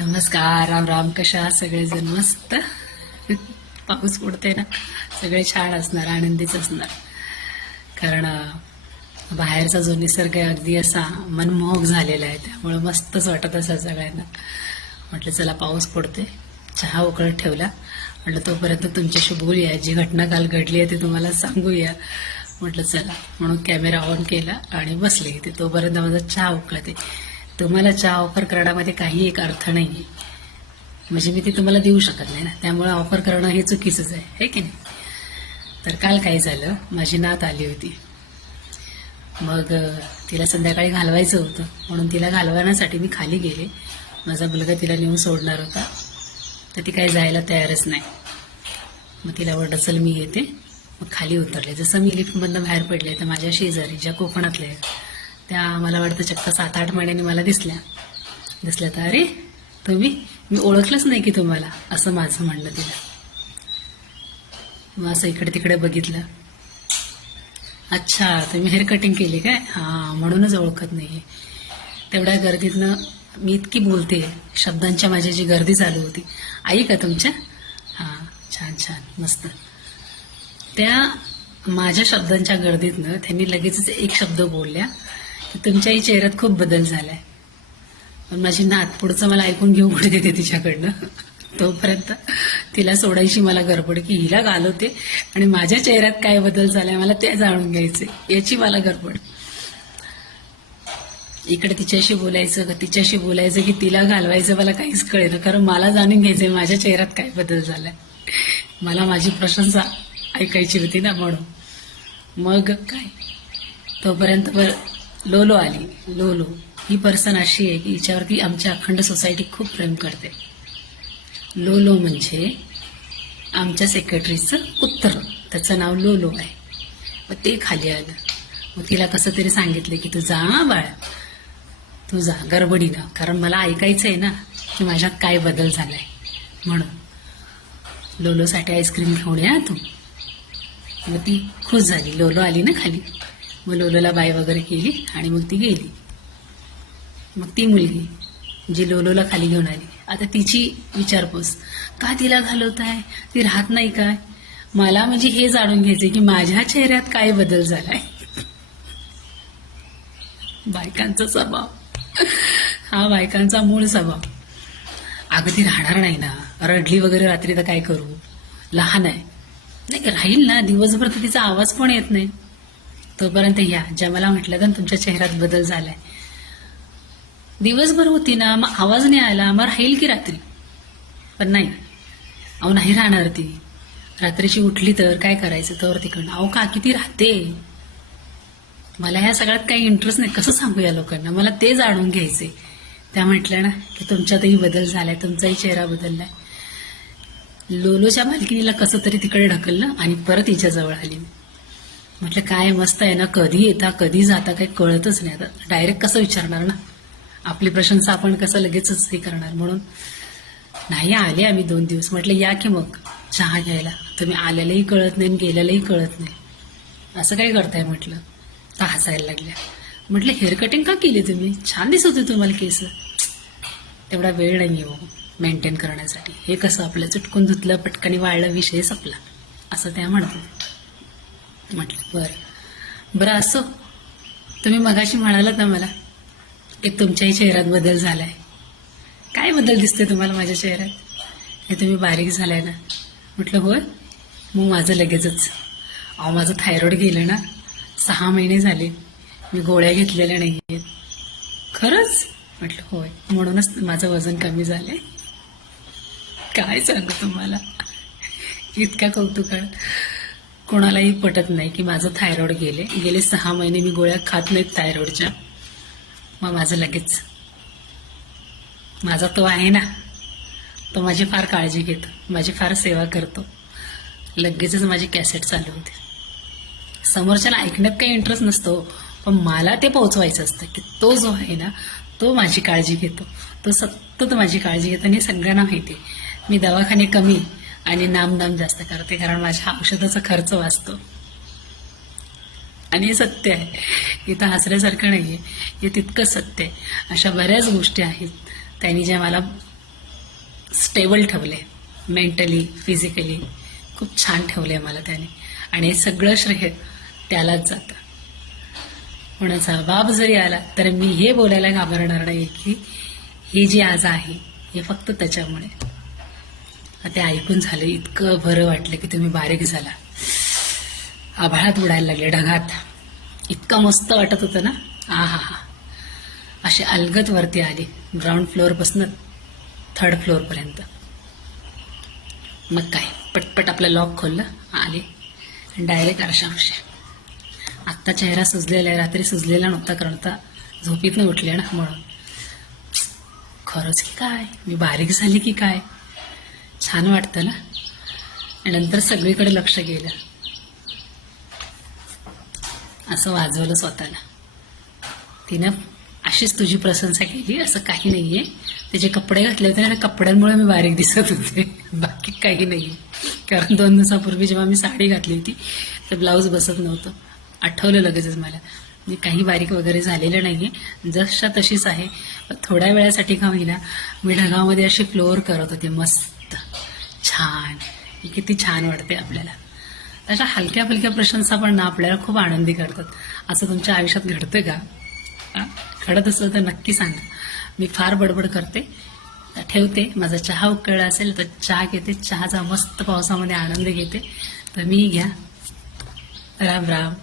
नमस्कार, राम राम. कशा सगळेजण? मस्त. पाऊस पडतोय ना, सगळे छान असणार, आनंदीच असणार. कारण बाहेरचा जो निसर्ग आहे अगदी असा मनमोहक झालेला आहे, त्यामुळे मस्तच वाटत असं सगळ्यांना. म्हटलं चला पाऊस पडतोय, चहा उकळत ठेवला. म्हटलं तोपर्यंत तुमच्याशी बोलूया, जी घटना काल घडली आहे ती तुम्हाला सांगूया. म्हटलं चला, म्हणून कॅमेरा ऑन केला आणि बसले इथे. तोपर्यंत माझा चहा उकळते. तुम्हाला चहा ऑफर करण्यामध्ये काही एक अर्थ नाही, म्हणजे मी ती तुम्हाला देऊ शकत नाही ना, त्यामुळे ऑफर करणं हे चुकीचंच आहे, है की नाही? तर काल काय झालं, माझी नात आली होती. मग तिला संध्याकाळी घालवायचं होतं, म्हणून तिला घालवण्यासाठी मी खाली गेले. माझा मुलगा तिला नेऊन सोडणार होता, तर ती काही जायला तयारच नाही. मग तिला वाटलं चल मी येते. मग खाली उतरले. जसं मी लिफ्टमधनं बाहेर पडले तर माझ्या शेजारी ज्या कोकणातल्या आहेत त्या मला वाटतं चक्क 7-8 महिन्यांनी मला दिसल्या तर अरे तुम्ही, मी ओळखलंच नाही की तुम्हाला, असं माझं म्हणलं तिला. मग असं इकडे तिकडे बघितलं. अच्छा, तुम्ही हेअर कटिंग केली काय? हां, म्हणूनच ओळखत नाहीये. तेवढ्या गर्दीतनं मी इतकी बोलते, शब्दांच्या माझी जी गर्दी चालू होती. आई का तुमच्या? हां, छान छान, मस्त. त्या माझ्या शब्दांच्या गर्दीतनं त्यांनी लगेचच एक शब्द बोलल्या की तुमच्याही चेहऱ्यात खूप बदल झालाय. पण माझी नात पुढचं मला ऐकून घेऊ कुठे देते तिच्याकडनं. तोपर्यंत तिला सोडायची मला गडबड की हिला घालवते आणि माझ्या चेहऱ्यात काय बदल झालाय मला ते जाणून घ्यायचे, याची मला गडबड. इकडे तिच्याशी बोलायचं की तिला घालवायचं मला काहीच कळेल, कारण मला जाणून घ्यायचंय माझ्या चेहऱ्यात काय बदल झालाय. मला माझी प्रशंसा ऐकायची होती ना, म्हणून. मग काय, तोपर्यंत लोलो आली. लोलो ही पर्सन अशी आहे की हिच्यावरती आमच्या अखंड सोसायटी खूप प्रेम करते. लोलो म्हणजे आमच्या सेक्रेटरीचं उत्तर, त्याचं नाव लोलो आहे. मग ते खाली आलं. मग तिला कसं तरी सांगितलं की तू जा बाळा, तू जा गडबडीनं, कारण मला ऐकायचं आहे ना की माझ्यात काय बदल झालाय. म्हणून लोलोसाठी आईस्क्रीम घेऊन या तू. मग ती खुश झाली. लोलो आली ना खाली. मग लोलोला बाय वगैरे केली आणि मग ती गेली. मग ती मुलगी जी लोलोला खाली घेऊन आली, आता तिची विचारपूस, का तिला घालवताय, ती राहत नाही काय? मला म्हणजे हे जाणून घ्यायचे की माझ्या चेहऱ्यात काय बदल झालाय. बायकांचा स्वभाव हा बायकांचा मूळ स्वभाव. अगं ती राहणार नाही ना, रडली वगैरे रात्री तर काय करू, लहान आहे. नाही राहील ना, दिवसभर तर तिचा आवाज पण येत नाही. तोपर्यंत या ज्या मला म्हटलं तर तुमच्या चेहऱ्यात बदल झालाय. दिवसभर होती ना, मग आवाज नाही आला, मग राहील की रात्री? पण नाही, अहो नाही राहणार ती. रात्रीची उठली तर काय करायचं, तर तिकडनं अहो का किती राहते. मला ह्या सगळ्यात काही इंटरेस्ट नाही, कसं सांगू या लोकांना, मला ते जाणून घ्यायचे. त्या म्हटल्या ना की तुमच्यातही बदल झालाय, तुमचाही चेहरा बदललाय. लोलोच्या मालकिनीला कसं तरी तिकडे ढकललं आणि परत हिच्याजवळ आली. म्हटलं काय मस्त आहे ना, कधी येता कधी जाता काही कळतच नाही. आता डायरेक्ट कसं विचारणार ना, आपली प्रशंसा आपण कसं लगेचच हे करणार. म्हणून नाही आले आम्ही 2 दिवस. म्हटलं या की मग चहा घ्यायला, तुम्ही आलेलंही कळत नाही गेलेलंही कळत नाही, असं काय करताय म्हटलं. तर हसायला लागल्या. म्हटलं हेअर कटिंग का केली तुम्ही, छान दिसत होते तुम्हाला केस. तेवढा वेळ नाही हो मेंटेन करण्यासाठी. हे कसं आपलं चुटकून धुतलं पटकनी वाळलं विषय संपला, असं त्या म्हणतात. म्हटलं बरं असो, तुम्ही मगाशी म्हणालात ना मला एक तुमच्याही चेहऱ्यात बदल झालाय. काय बदल दिसते तुम्हाला माझ्या चेहऱ्यात? हे तुम्ही बारीक झालाय ना. म्हटलं होय. मग माझं लगेचच, अहो माझं थायरॉइड गेलं ना, 6 महिने झाले, मी गोळ्या घेतलेल्या नाहीयेत. खरंच? म्हटलं होय, म्हणूनच माझं वजन कमी झालंय. काय सांगू तुम्हाला, इतक्या कौतुकात कोणालाही पटत नाही की माझं थायरॉइड गेले 6 महिने मी गोळ्या खात नाहीत थायरॉइडच्या. मग माझं लगेच, माझा तो आहे ना, तो माझी फार काळजी घेतो, माझी फार सेवा करतो. लगेचच माझी कॅसेट चालू होते. समोरच्याला ऐकण्यात काही इंटरेस्ट नसतो, पण मला ते पोहोचवायचं असतं की तो जो आहे ना तो माझी काळजी घेतो, तो सतत माझी काळजी घेतो. आणि सगळ्यांना माहिती आहे मी दवाखाने कमी आणि नाम जास्त करते, कारण माझ्या औषधाचा खर्च वाचतो. आणि हे सत्य आहे, इथं हसण्यासारखं नाहीये, हे तितकंच सत्य आहे. अशा बऱ्याच गोष्टी आहेत त्यांनी ज्या मला स्टेबल ठेवले, मेंटली फिजिकली खूप छान ठेवले मला त्याने. आणि हे सगळं श्रेय त्यालाच जातं. कोणाचा बाप जरी आला तर मी हे बोलायला घाबरणार नाही की हे जे आज आहे हे फक्त त्याच्यामुळे. ते ऐकून झालं, इतकं बरं वाटलं की तुम्ही बारीक झाला, आभाळात उडायला लागले, ढगात. इतकं मस्त वाटत होतं ना. हा हा हा. असे अलगत वरती आले, ग्राउंड फ्लोअरपासून 3rd फ्लोअरपर्यंत. मग काय, पटपट आपलं लॉक खोललं, आले डायरेक्ट आरशामशे. आत्ता चेहरा सुजलेला आहे, रात्री सुजलेला नव्हता कारण आता झोपीतनं उठले ना, म्हणून. खरंच की काय, मी बारीक झाली की काय, छान वाटतं ना. आणि नंतर सगळीकडे लक्ष गेलं, असं वाजवलं स्वतःला. तिनं अशीच तुझी प्रशंसा केली असं काही नाहीये. त्याचे कपडे घातले होते आणि कपड्यांमुळे मी बारीक दिसत होते, बाकी काही नाहीये. कारण 2 दिवसापूर्वी जेव्हा मी साडी घातली होती तर ब्लाऊज बसत नव्हतं. आठवलं लगेचच मला. मी काही बारीक वगैरे झालेलं नाहीये, जसच्या तशीच आहे. थोड्या वेळासाठी का होईना मी ढगामध्ये अशी फ्लोअर करत होते, मस्त छान. किती छान वाटते आपल्याला. अशा हलक्या फुलक्या प्रशंसा पण ना आपल्याला खूप आनंदी करतात. असं तुमच्या आयुष्यात घडतं का? घडत असेल तर नक्की सांगा. मी फार बडबड करते, ठेवते. माझा चहा उकळला असेल तर चहा घेते, चहाचा मस्त पावसामध्ये आनंद घेते. तर मी घ्या. राम राम.